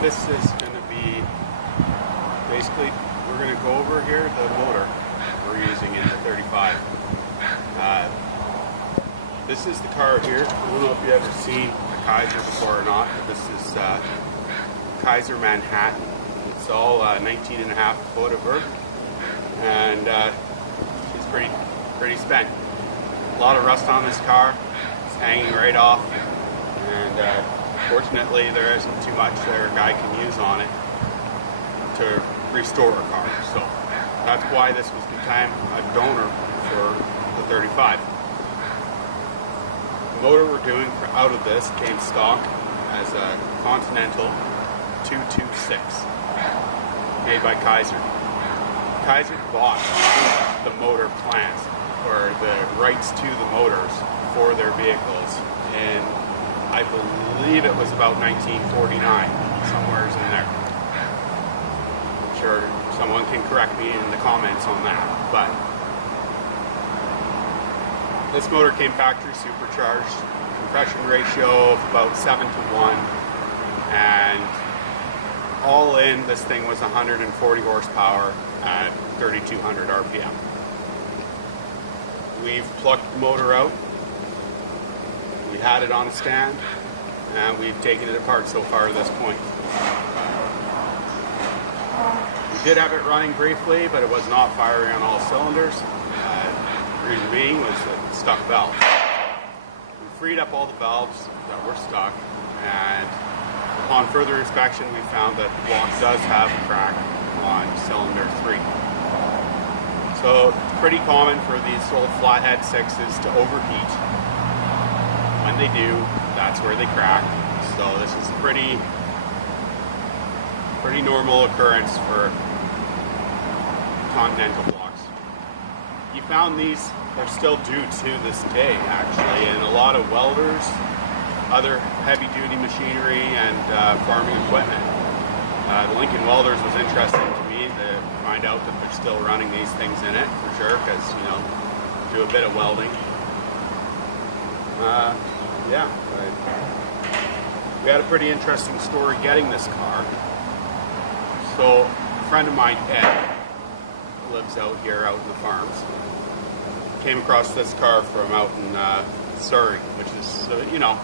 This is going to be, basically, we're going to go over here the motor we're using in the 35. This is the car here. I don't know if you've ever seen a Kaiser before or not, but this is Kaiser Manhattan. It's all 19 and a half foot of her, and it's pretty spent. A lot of rust on this car. It's hanging right off, and fortunately there isn't too much that a guy can use on it to restore a car. So that's why this was became a donor for the 35. The motor we're doing out of this came stock as a Continental 226 made by Kaiser. Kaiser bought the motor plant, or the rights to the motors for their vehicles, and I believe it was about 1949, somewhere in there. I'm sure someone can correct me in the comments on that, but this motor came factory supercharged, compression ratio of about 7 to 1, and all in, this thing was 140 horsepower at 3,200 RPM. We've plucked the motor out, we had it on a stand, and we've taken it apart so far to this point. We did have it running briefly, but it was not firing on all cylinders. The reason being was a stuck valve. We freed up all the valves that were stuck, and upon further inspection we found that the block does have a crack on cylinder 3. So it's pretty common for these old flathead 6s to overheat. When they do, that's where they crack. So this is pretty normal occurrence for Continental blocks. You found these, they're still due to this day actually, and a lot of welders, other heavy duty machinery, and farming equipment. The Lincoln Welders was interesting to me to find out that they're still running these things in it, for sure, because, you know, do a bit of welding. Yeah, we had a pretty interesting story getting this car. So a friend of mine, Ed, lives out here out in the farms, came across this car from out in Surrey, which is, you know,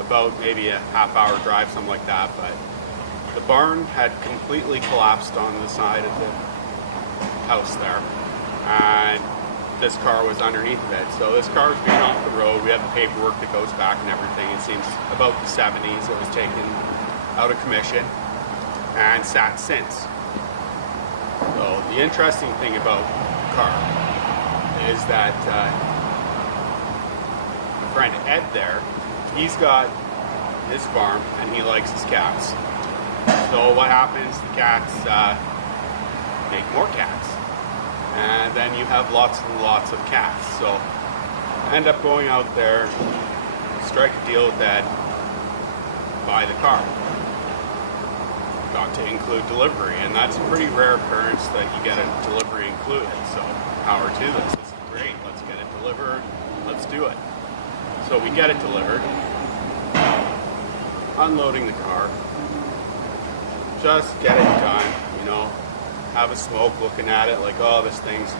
about maybe a half-hour drive, something like that. But the barn had completely collapsed on the side of the house there, and this car was underneath of it. So this car's been off the road. We have the paperwork that goes back and everything. It seems about the 70s it was taken out of commission and sat since. So the interesting thing about the car is that my friend Ed there, he's got his farm and he likes his cats. So what happens, the cats make more cats, and then you have lots and lots of cats. So I end up going out there, strike a deal with Ed, buy the car. Got to include delivery, and that's a pretty rare occurrence that you get a delivery included. So power to this. This is great. Let's get it delivered. Let's do it. So we get it delivered. Unloading the car. Just get it done. You know, have a smoke looking at it like, oh, this thing's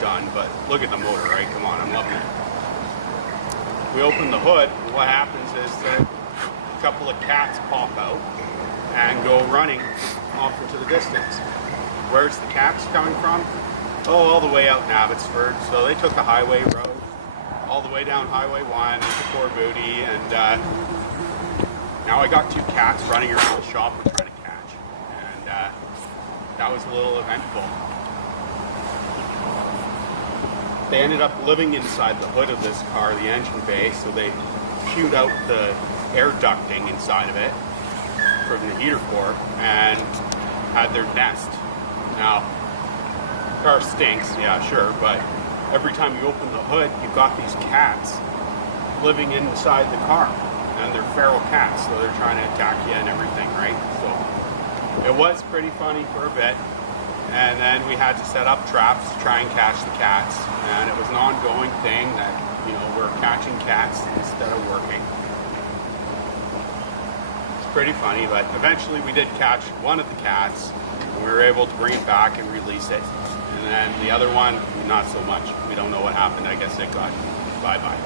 done. But look at the motor, right? Come on, I'm loving it. We open the hood, and what happens is that a couple of cats pop out and go running off into the distance. Where's the cats coming from? Oh, all the way out in Abbotsford. So they took the highway road all the way down Highway 1 into Port Booty, and now I got 2 cats running around the shop we're trying to catch, and that was a little eventful. They ended up living inside the hood of this car, the engine bay, so they hewed out the air ducting inside of it from the heater core and had their nest. Now, the car stinks, yeah, sure, but every time you open the hood, you've got these cats living inside the car, and they're feral cats, so they're trying to attack you and everything, right? So it was pretty funny for a bit, and then we had to set up traps to try and catch the cats, and it was an ongoing thing that, you know, we're catching cats instead of working. pretty funny, but eventually we did catch one of the cats. And we were able to bring it back and release it. And then the other one, not so much. We don't know what happened. I guess it got bye-bye.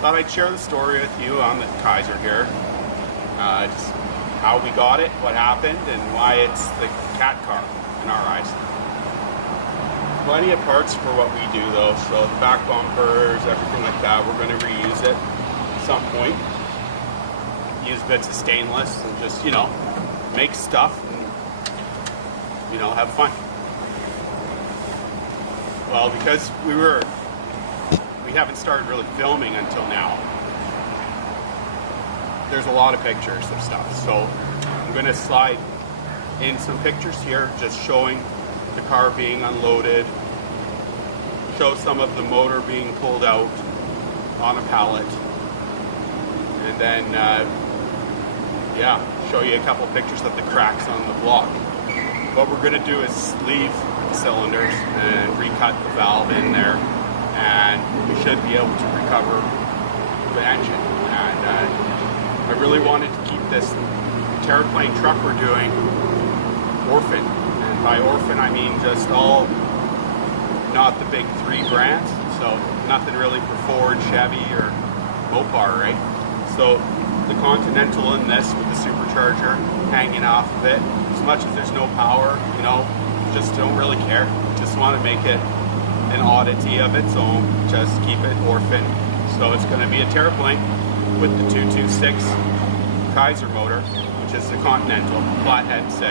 Thought I'd share the story with you on the Kaiser here. Just how we got it, what happened, and why it's the cat car in our eyes. Plenty of parts for what we do though, so the back bumpers, everything like that, we're going to reuse it at some point. Use bits of stainless and just, you know, make stuff and, you know, have fun. Well, because we haven't started really filming until now, there's a lot of pictures of stuff. So I'm going to slide in some pictures here, just showing the car being unloaded, show some of the motor being pulled out on a pallet, and then yeah, show you a couple pictures of the cracks on the block. What we're going to do is sleeve cylinders and recut the valve in there, and we should be able to recover the engine. And I really wanted to keep this Terraplane truck we're doing orphan, and by orphan I mean just all not the big three brands, so nothing really for Ford, Chevy, or Mopar, right? So the Continental in this with the supercharger hanging off of it, as much as there's no power, you know, just don't really care. Just want to make it an oddity of its own, just keep it orphan. So it's going to be a Terraplane with the 226 Kaiser motor, which is the Continental flathead 6,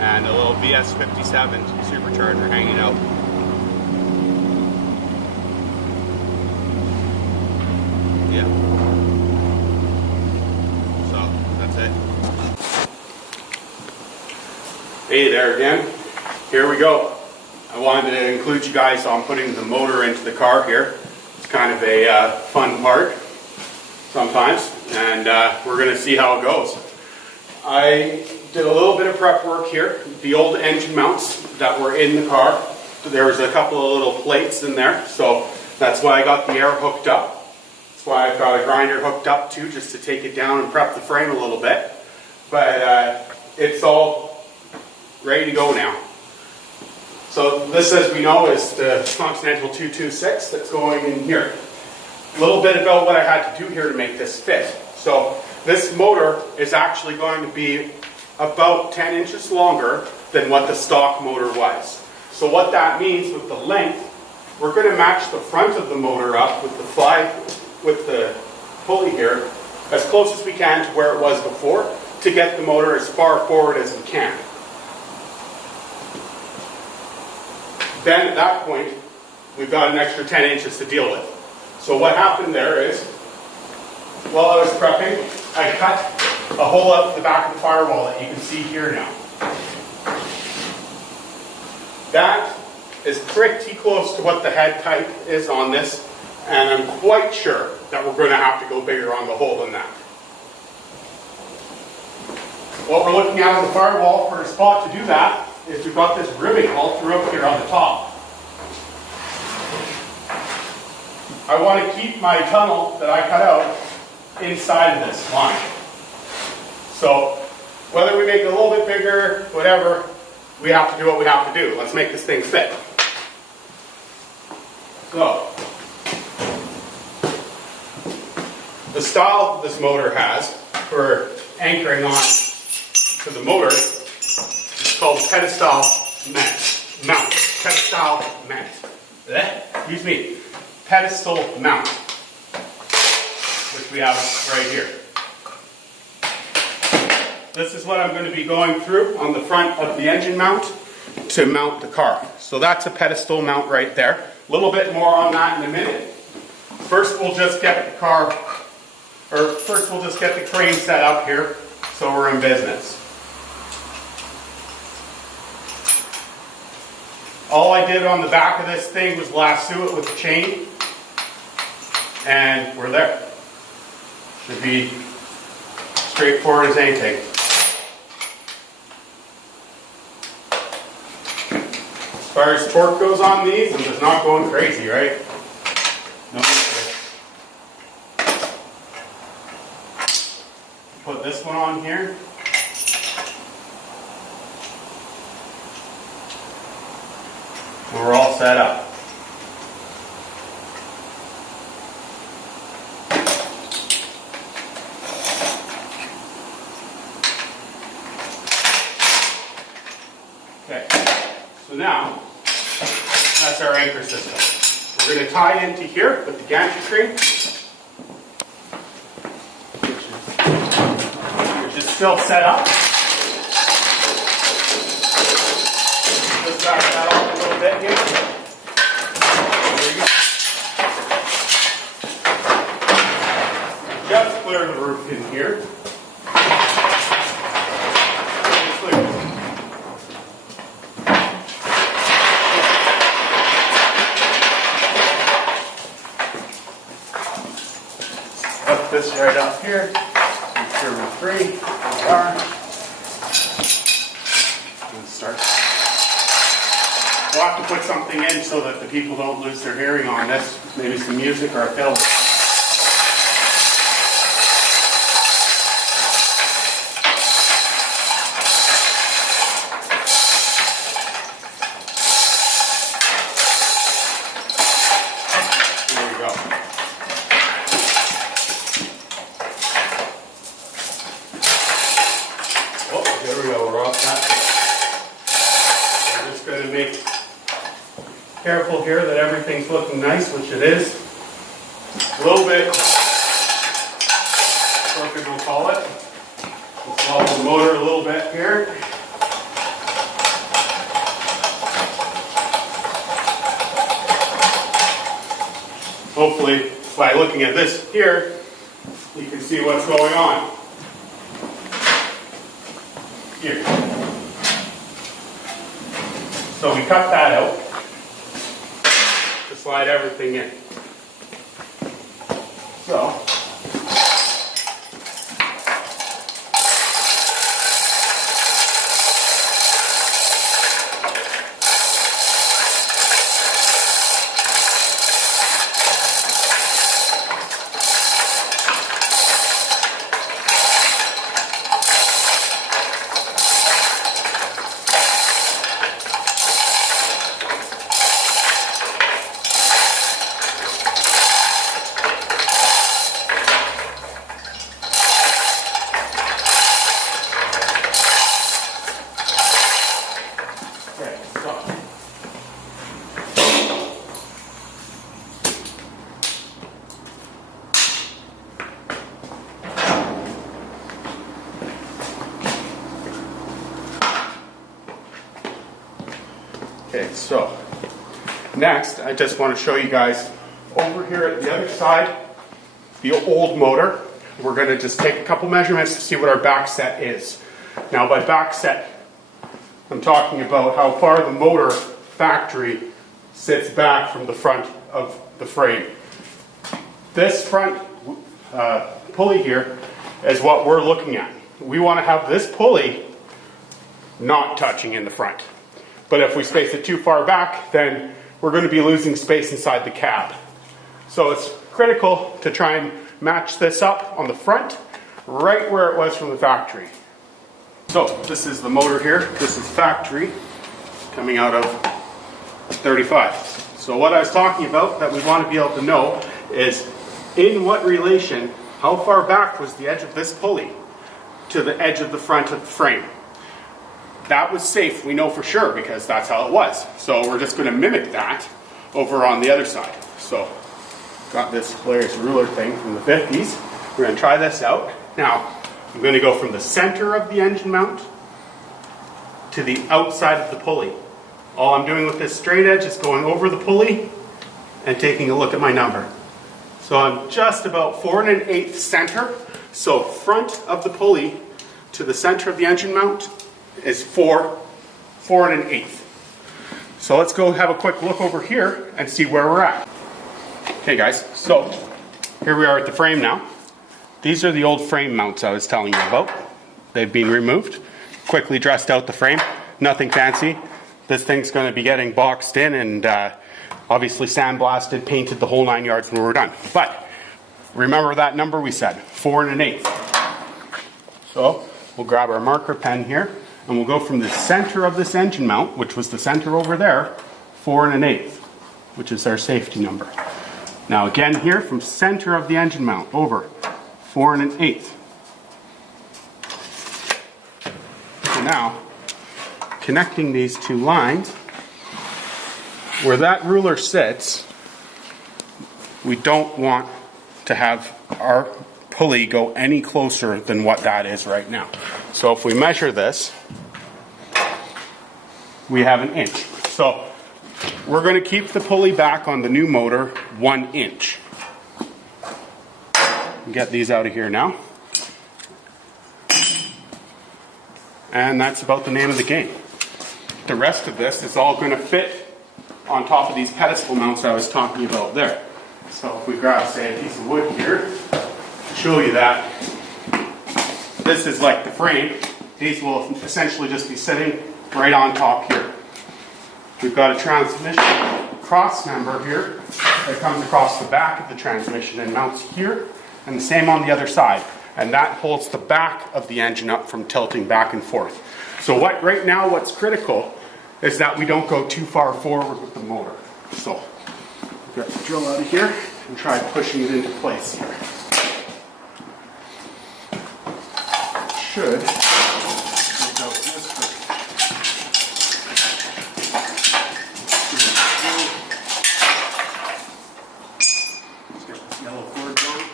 and a little VS57 supercharger hanging out. Yeah. So that's it. Hey there again. Here we go. I wanted to include you guys on putting the motor into the car here. It's kind of a fun part sometimes, and we're going to see how it goes. I did a little bit of prep work here. The old engine mounts that were in the car, there was a couple of little plates in there, so that's why I got the air hooked up. That's why I've got a grinder hooked up too, just to take it down and prep the frame a little bit. But it's all ready to go now. So this, as we know, is the Continental 226 that's going in here. A little bit about what I had to do here to make this fit. So this motor is actually going to be about 10 inches longer than what the stock motor was. So what that means with the length, we're going to match the front of the motor up with the pulley here as close as we can to where it was before to get the motor as far forward as we can. Then at that point, we've got an extra 10 inches to deal with. So what happened there is, while I was prepping, I cut a hole out the back of the firewall that you can see here now. That is pretty close to what the head type is on this, and I'm quite sure that we're going to have to go bigger on the hole than that. What we're looking at on the firewall for a spot to do that is we've got this ribbing all throughout here on the top. I want to keep my tunnel that I cut out inside of this line. So whether we make it a little bit bigger, whatever, we have to do what we have to do. Let's make this thing fit. So the style this motor has for anchoring on to the motor is called pedestal mount. Pedestal mount. Excuse me. Pedestal mount, which we have right here. This is what I'm going to be going through on the front of the engine mount to mount the car. So that's a pedestal mount right there. A little bit more on that in a minute. First we'll just get the crane set up here so we're in business. All I did on the back of this thing was lasso it with a chain, and we're there. Should be straightforward as anything. As far as torque goes on these, I'm just not going crazy, right? No. this one on here. We're all set up. Okay, so now that's our anchor system. We're going to tie into here with the gantry crane, which is still set up. Just back that off a little bit here. There you go. Just clear the roof in here. Put this right up here. Make sure we're free. We are. And start. We'll have to put something in so that the people don't lose their hearing on this. Maybe some music or a film. There we go. Oh, there we go. We're off that. We're just going to make careful here that everything's looking nice, which it is. A little bit crooked, we'll call it. Let's level the motor a little bit here. Hopefully, by looking at this here, you can see what's going on. Here. So we cut that out to slide everything in. So, okay, so next I just want to show you guys over here at the other side, the old motor. We're going to just take a couple measurements to see what our back set is. Now by back set, I'm talking about how far the motor factory sits back from the front of the frame. This front pulley here is what we're looking at. We want to have this pulley not touching in the front. But if we space it too far back, then we're going to be losing space inside the cab. So it's critical to try and match this up on the front, right where it was from the factory. So this is the motor here. This is factory, coming out of 35. So what I was talking about that we want to be able to know is in what relation, how far back was the edge of this pulley to the edge of the front of the frame. That was safe, we know for sure, because that's how it was. So we're just going to mimic that over on the other side. So got this Polaris ruler thing from the 50s. We're going to try this out. Now, I'm going to go from the center of the engine mount to the outside of the pulley. All I'm doing with this straight edge is going over the pulley and taking a look at my number. So I'm just about 4 1/8 center. So front of the pulley to the center of the engine mount is 4 1/8. So let's go have a quick look over here and see where we're at. Okay guys, so here we are at the frame now. These are the old frame mounts I was telling you about. They've been removed. Quickly dressed out the frame. Nothing fancy. This thing's going to be getting boxed in and obviously sandblasted, painted, the whole 9 yards when we're done. But remember that number we said, 4 1/8. So we'll grab our marker pen here, and we'll go from the center of this engine mount, which was the center over there, 4 1/8, which is our safety number. Now again here, from center of the engine mount, over 4 1/8. So now, connecting these two lines, where that ruler sits, we don't want to have our pulley go any closer than what that is right now. So if we measure this, we have 1 inch. So we're going to keep the pulley back on the new motor 1 inch. Get these out of here now. And that's about the name of the game. The rest of this is all going to fit on top of these pedestal mounts I was talking about there. So if we grab, say, a piece of wood here, to show you that this is like the frame, these will essentially just be sitting right on top here. We've got a transmission cross member here that comes across the back of the transmission and mounts here, and the same on the other side. And that holds the back of the engine up from tilting back and forth. So right now what's critical is that we don't go too far forward with the motor. So we've got the drill out of here and try pushing it into place here. Should take out this first. Let's get this yellow cord going.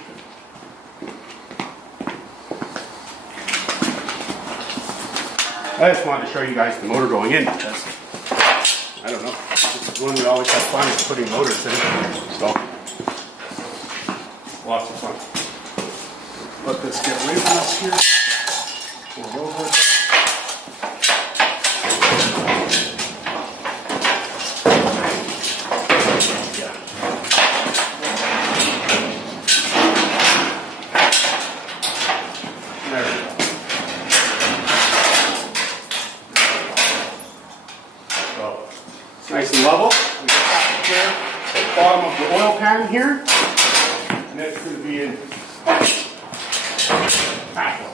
I just wanted to show you guys the motor going in because, I don't know, this is one we always have fun with putting motors in. So, lots of fun. Let this get away from us here. Pull it over. Nice and level. We just have to clear the bottom of the oil pan here, and it's going to be in that one.